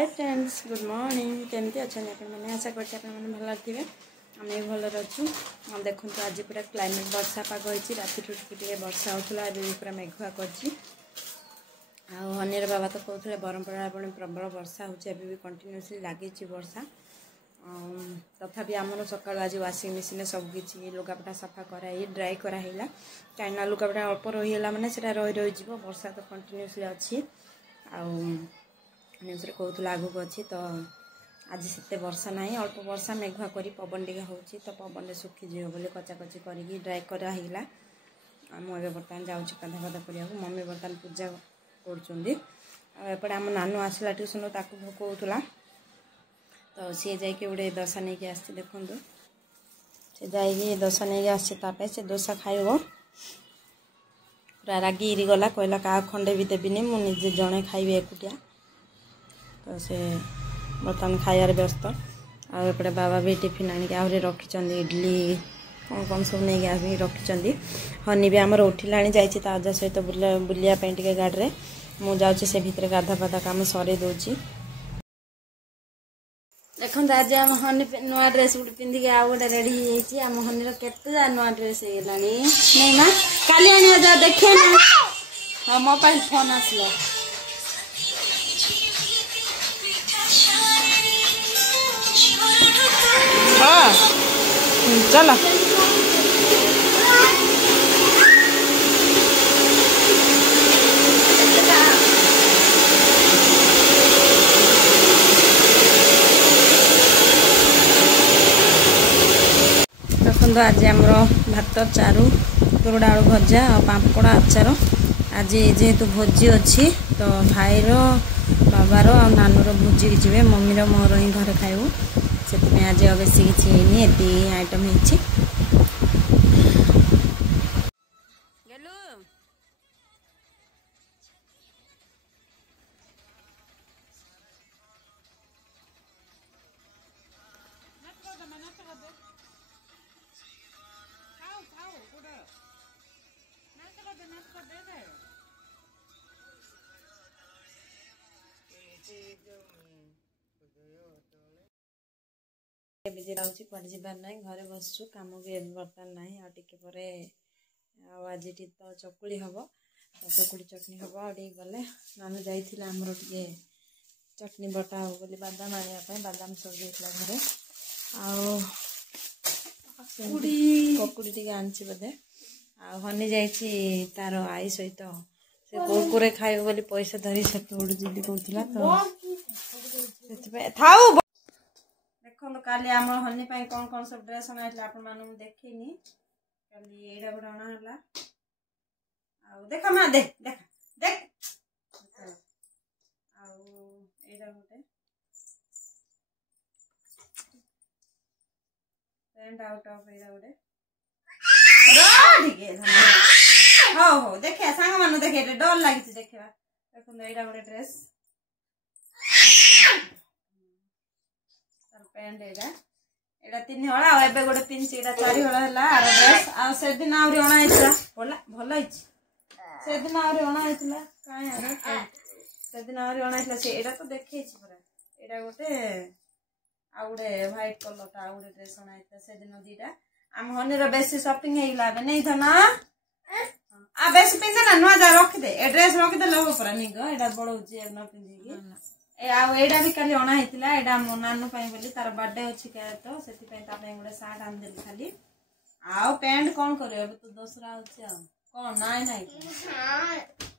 hi friends good morning केमती अच्छा मैंने आशा करते भल थे आम भी भलर अच्छु देखो आज पूरा क्लाइमेट वर्षा पाग होती राति टे वर्षा होता है पूरा मेघुआ कर बाबा तो कहते ब्रह्मपुर प्रबल वर्षा होभी कंटिन्यूसली लगी वर्षा तथापि आमर सका आज वाशिंग मशीन सबकि लुगापटा सफा कराई ड्राई कराइला कहीं लुगापटा अल्प रहीगला मैंने रही वर्षा तो कंटिन्यूसली अच्छी न्यूज़ कहूला आगक अच्छी तो आज से वर्षा ना अल्प वर्षा मेघुआ कर पवन टे हो तो पवन सुखीजी बोली कचाकची कर ड्राई कराइला मुझे बर्तमान जाऊँ गाधा फाधा करने मम्मी बर्तमान पूजा करपटे आम नानू आसला ट्यूशन ताक भोक होता तो सी जा गोटे दोसा नहीं आसी देखु से जा दोसा नहीं आसपे से दोसा खाइब पूरा रागिरी गला कहला क्या खंडे भी देवीनि मुझे जड़े खाइबी एकुटिया तो से बर्तमान खायार व्यस्त आउे बाबा भी टिफिन आनिक आहरी रखिंट इडली कौन कौन सब नहीं रखिंट हनी भी आमर उठिला जा अजा सहित बुलायापी टे गाड़ी में मुझे से भितर गाधा फाधा कम सर दूची देखो आज आम हनी नुआ ड्रेस गोटे पिंधिक आउ गोटे रेडी आम हनीर के नुआ ड्रेस होगा नहीं ना काली आने जा देखे ना हाँ मो फोन आसला हाँ चलो देखो आज आमर भात चारू तुरड़ा आलू भजा और पापड़ आचार आज जेहेतु भोजी अच्छी तो भाईर बाबार और नानूर भोजी जी मम्मीर मोर ही घर खाइबू से आज बेसी किसी ये आइटम है बिजी रही कुछ जबार ना घरे बसचु कम भी बर्तमान ना टे आज तो चकुली हम चकुली चटनी हम आगे गले नानू जामर टे चटनी बटा हो बोली बादाम आने बादाम सब जाता घरे पकुड़ी टे आनी बोधे हनी जा तार आई सहित से कुरकुरे खाइब बोली पैसा धरी से जिद कहला तो देखो काली आम हनी कौन कौन सब ड्रेस अना आप देखनी काली एड़ा गोटे अणाला देख माँ देख देख देख गोटे पैंट आउट ऑफ एड़ा गोटे हो हो देखे सांग मान देखे डर लगी देखा देखो एड़ा गोटे ड्रेस पैंट एड़ा तीन हला एबे गोटे पिंच एड़ा चारि हला हला आर ड्रेस आ से दिन आउरी अणा हेतला बोला भल हिच से दिन आउरी अणा हेतला काई आरे से दिन आउरी अणा हेतला से एड़ा तो देखै छी पूरा एड़ा गोटे आ गोटे व्हाइट कलर ता आ गोटे ड्रेस अणा हेतला से दिन दीटा हम हनीर बेसी शॉपिंग हेइला बे नहीं था ना आ बेसी पिंद ना नुआ जा रख दे ए ड्रेस रख दे लो पूरा निग एड़ा बड़ो जे न पिंदी की एड़ा भी काली अणा हेतिला एड़ा मो नानू पई बोली तार बर्थडे अछि के तो सेति पई ता पई गोटे शर्ट आन देली खाली आ पैंट कोन करे अब तो दूसरा अछि कौन नाइ नाइ